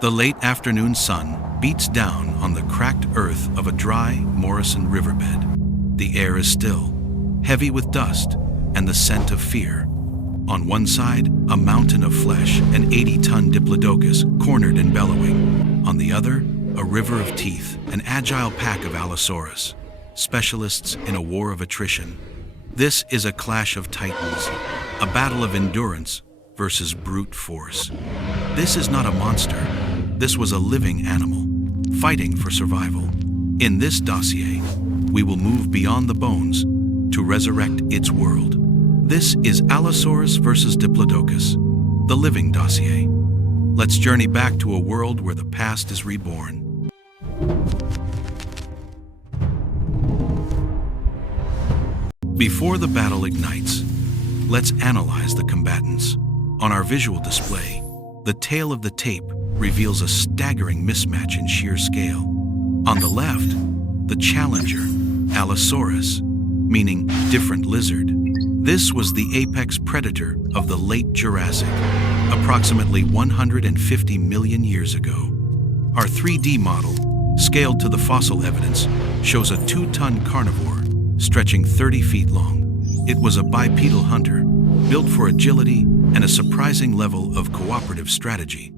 The late afternoon sun beats down on the cracked earth of a dry Morrison riverbed. The air is still, heavy with dust and the scent of fear. On one side, a mountain of flesh, an 80-ton Diplodocus, cornered and bellowing. On the other, a river of teeth, an agile pack of Allosaurus, specialists in a war of attrition. This is a clash of titans, a battle of endurance versus brute force. This is not a monster. This was a living animal, fighting for survival. In this dossier, we will move beyond the bones to resurrect its world. This is Allosaurus versus Diplodocus, the living dossier. Let's journey back to a world where the past is reborn. Before the battle ignites, let's analyze the combatants. On our visual display, the tail of the tape reveals a staggering mismatch in sheer scale. On the left, the challenger, Allosaurus, meaning different lizard. This was the apex predator of the late Jurassic, approximately 150 million years ago. Our 3D model, scaled to the fossil evidence, shows a 2-ton carnivore stretching 30 feet long. It was a bipedal hunter, built for agility and a surprising level of cooperative strategy.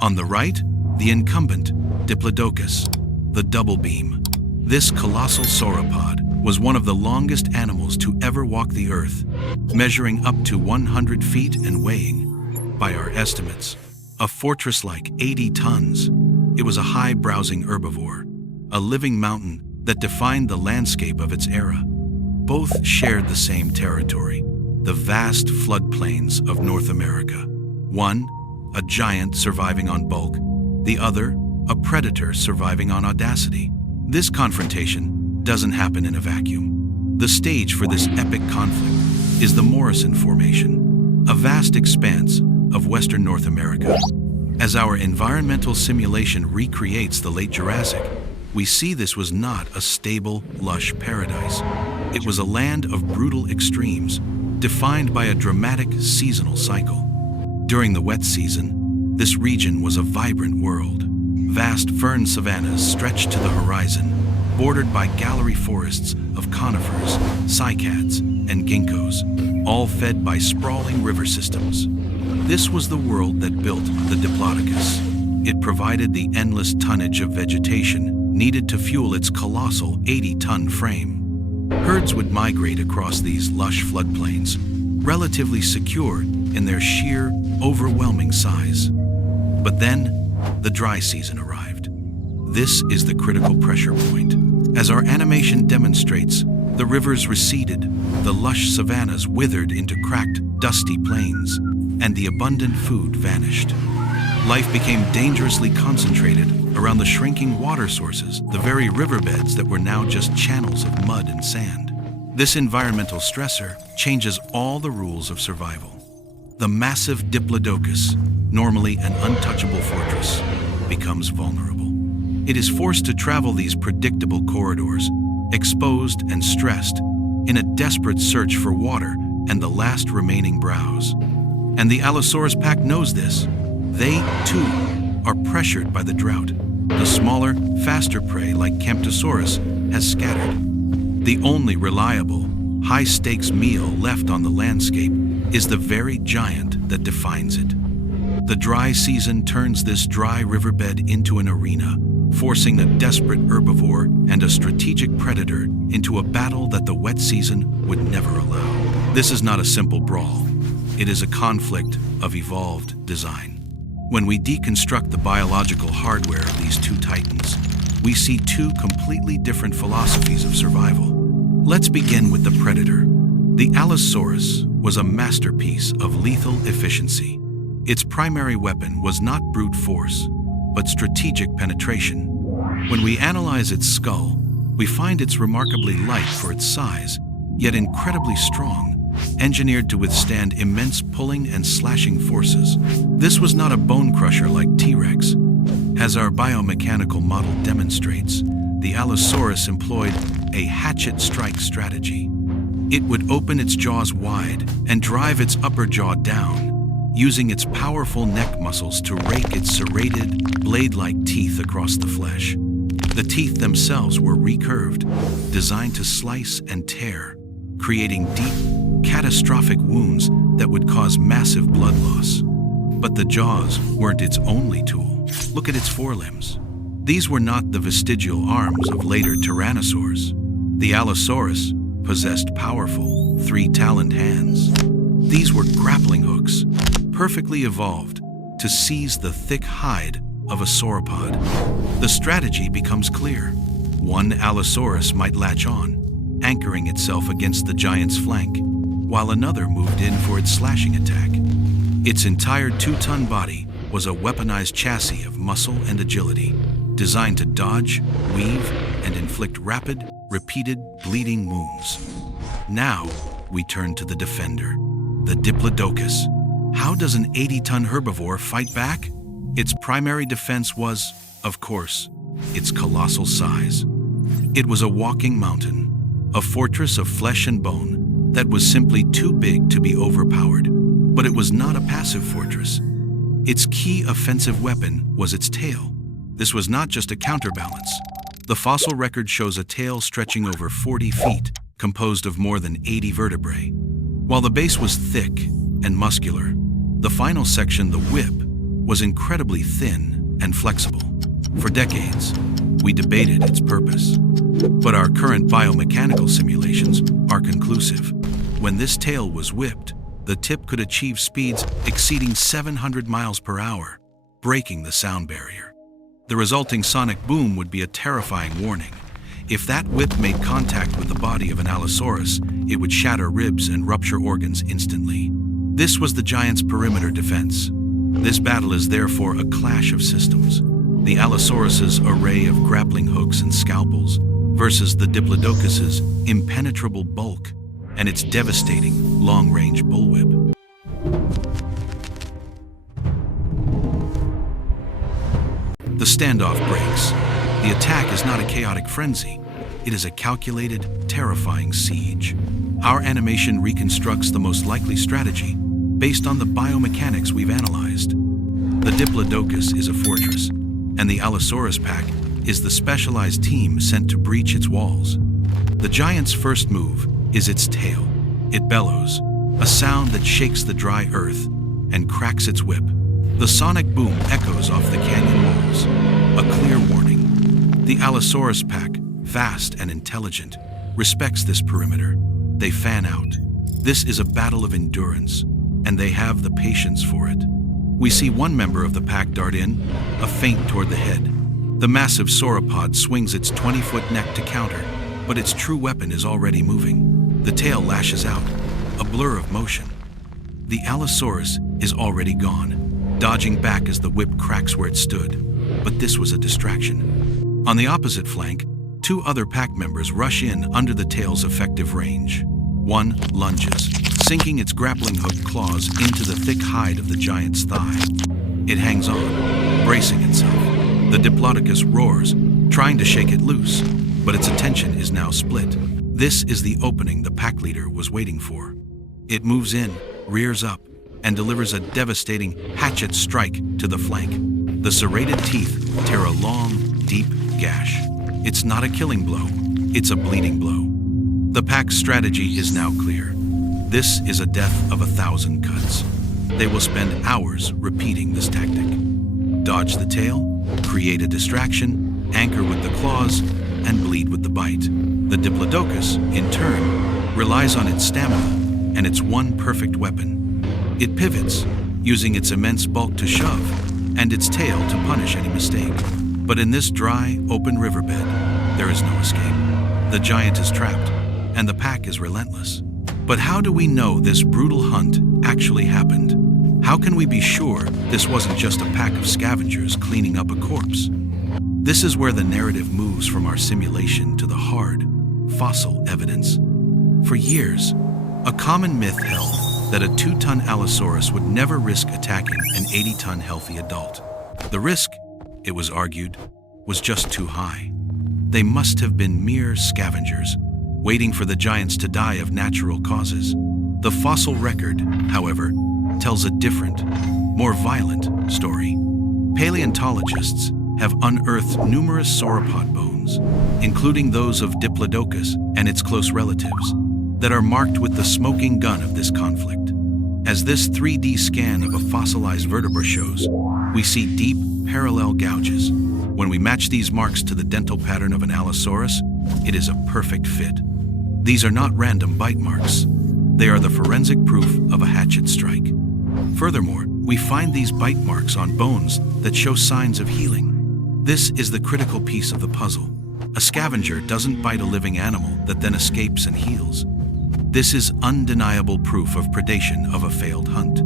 On the right, the incumbent, Diplodocus, the double beam. This colossal sauropod was one of the longest animals to ever walk the earth, measuring up to 100 feet and weighing, by our estimates, a fortress-like 80 tons. It was a high-browsing herbivore, a living mountain that defined the landscape of its era. Both shared the same territory, the vast floodplains of North America. One, a giant surviving on bulk, the other, a predator surviving on audacity. This confrontation doesn't happen in a vacuum. The stage for this epic conflict is the Morrison Formation, a vast expanse of western North America. As our environmental simulation recreates the late Jurassic, we see this was not a stable, lush paradise. It was a land of brutal extremes, defined by a dramatic seasonal cycle. During the wet season, this region was a vibrant world. Vast fern savannas stretched to the horizon, bordered by gallery forests of conifers, cycads, and ginkgos, all fed by sprawling river systems. This was the world that built the Diplodocus. It provided the endless tonnage of vegetation needed to fuel its colossal 80-ton frame. Herds would migrate across these lush floodplains, relatively secure in their sheer, overwhelming size. But then, the dry season arrived. This is the critical pressure point. As our animation demonstrates, the rivers receded, the lush savannas withered into cracked, dusty plains, and the abundant food vanished. Life became dangerously concentrated around the shrinking water sources, the very riverbeds that were now just channels of mud and sand. This environmental stressor changes all the rules of survival. The massive Diplodocus, normally an untouchable fortress, becomes vulnerable. It is forced to travel these predictable corridors, exposed and stressed, in a desperate search for water and the last remaining browse. And the Allosaurus pack knows this. They, too, are pressured by the drought. The smaller, faster prey like Camptosaurus has scattered. The only reliable, high-stakes meal left on the landscape is the very giant that defines it. The dry season turns this dry riverbed into an arena, forcing a desperate herbivore and a strategic predator into a battle that the wet season would never allow. This is not a simple brawl. It is a conflict of evolved design. When we deconstruct the biological hardware of these two titans, we see two completely different philosophies of survival. Let's begin with the predator. The Allosaurus was a masterpiece of lethal efficiency. Its primary weapon was not brute force, but strategic penetration. When we analyze its skull, we find it's remarkably light for its size, yet incredibly strong, engineered to withstand immense pulling and slashing forces. This was not a bone crusher like T-Rex. As our biomechanical model demonstrates, the Allosaurus employed a hatchet strike strategy. It would open its jaws wide and drive its upper jaw down, using its powerful neck muscles to rake its serrated, blade-like teeth across the flesh. The teeth themselves were recurved, designed to slice and tear, creating deep, catastrophic wounds that would cause massive blood loss. But the jaws weren't its only tool. Look at its forelimbs. These were not the vestigial arms of later tyrannosaurs. The Allosaurus possessed powerful, three-taloned hands. These were grappling hooks, perfectly evolved to seize the thick hide of a sauropod. The strategy becomes clear. One Allosaurus might latch on, anchoring itself against the giant's flank, while another moved in for its slashing attack. Its entire 2-ton body was a weaponized chassis of muscle and agility, designed to dodge, weave, and inflict rapid, repeated, bleeding wounds. Now, we turn to the defender, the Diplodocus. How does an 80-ton herbivore fight back? Its primary defense was, of course, its colossal size. It was a walking mountain, a fortress of flesh and bone that was simply too big to be overpowered. But it was not a passive fortress. Its key offensive weapon was its tail. This was not just a counterbalance. The fossil record shows a tail stretching over 40 feet, composed of more than 80 vertebrae. While the base was thick and muscular, the final section, the whip, was incredibly thin and flexible. For decades, we debated its purpose. But our current biomechanical simulations are conclusive. When this tail was whipped, the tip could achieve speeds exceeding 700 miles per hour, breaking the sound barrier. The resulting sonic boom would be a terrifying warning. If that whip made contact with the body of an Allosaurus, it would shatter ribs and rupture organs instantly. This was the giant's perimeter defense. This battle is therefore a clash of systems. The Allosaurus's array of grappling hooks and scalpels versus the Diplodocus's impenetrable bulk and its devastating long-range bullwhip. The standoff breaks. The attack is not a chaotic frenzy. It is a calculated, terrifying siege. Our animation reconstructs the most likely strategy based on the biomechanics we've analyzed. The Diplodocus is a fortress, and the Allosaurus pack is the specialized team sent to breach its walls. The giant's first move is its tail. It bellows, a sound that shakes the dry earth and cracks its whip. The sonic boom echoes off the canyon walls, a clear warning. The Allosaurus pack, vast and intelligent, respects this perimeter. They fan out. This is a battle of endurance, and they have the patience for it. We see one member of the pack dart in, a feint toward the head. The massive sauropod swings its 20-foot neck to counter, but its true weapon is already moving. The tail lashes out, a blur of motion. The Allosaurus is already gone, dodging back as the whip cracks where it stood. But this was a distraction. On the opposite flank, two other pack members rush in under the tail's effective range. One lunges, sinking its grappling hook claws into the thick hide of the giant's thigh. It hangs on, bracing itself. The Diplodocus roars, trying to shake it loose, but its attention is now split. This is the opening the pack leader was waiting for. It moves in, rears up, and delivers a devastating hatchet strike to the flank. The serrated teeth tear a long, deep gash. It's not a killing blow, it's a bleeding blow. The pack's strategy is now clear. This is a death of 1,000 cuts. They will spend hours repeating this tactic. Dodge the tail, create a distraction, anchor with the claws, and bleed with the bite. The Diplodocus, in turn, relies on its stamina and its one perfect weapon. It pivots, using its immense bulk to shove, and its tail to punish any mistake. But in this dry, open riverbed, there is no escape. The giant is trapped, and the pack is relentless. But how do we know this brutal hunt actually happened? How can we be sure this wasn't just a pack of scavengers cleaning up a corpse? This is where the narrative moves from our simulation to the hard, fossil evidence. For years, a common myth held that a 2-ton Allosaurus would never risk attacking an 80-ton healthy adult. The risk, it was argued, was just too high. They must have been mere scavengers, waiting for the giants to die of natural causes. The fossil record, however, tells a different, more violent story. Paleontologists have unearthed numerous sauropod bones, including those of Diplodocus and its close relatives, that are marked with the smoking gun of this conflict. As this 3D scan of a fossilized vertebra shows, we see deep, parallel gouges. When we match these marks to the dental pattern of an Allosaurus, it is a perfect fit. These are not random bite marks. They are the forensic proof of a hatchet strike. Furthermore, we find these bite marks on bones that show signs of healing. This is the critical piece of the puzzle. A scavenger doesn't bite a living animal that then escapes and heals. This is undeniable proof of predation of a failed hunt.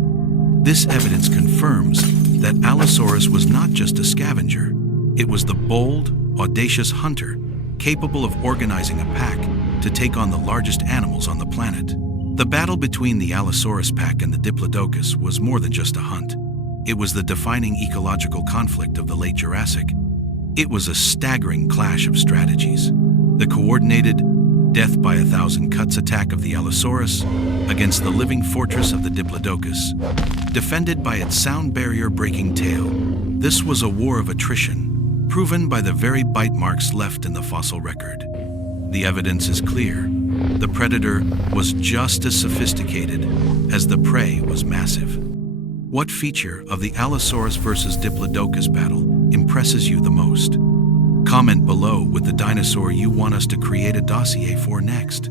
This evidence confirms that Allosaurus was not just a scavenger. It was the bold, audacious hunter, capable of organizing a pack to take on the largest animals on the planet. The battle between the Allosaurus pack and the Diplodocus was more than just a hunt. It was the defining ecological conflict of the late Jurassic. It was a staggering clash of strategies. The coordinated, death-by-a-thousand-cuts attack of the Allosaurus against the living fortress of the Diplodocus, defended by its sound barrier-breaking tail. This was a war of attrition, proven by the very bite marks left in the fossil record. The evidence is clear. The predator was just as sophisticated as the prey was massive. What feature of the Allosaurus versus Diplodocus battle impresses you the most? Comment below with the dinosaur you want us to create a dossier for next.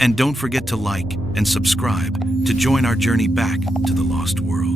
And don't forget to like and subscribe to join our journey back to the lost world.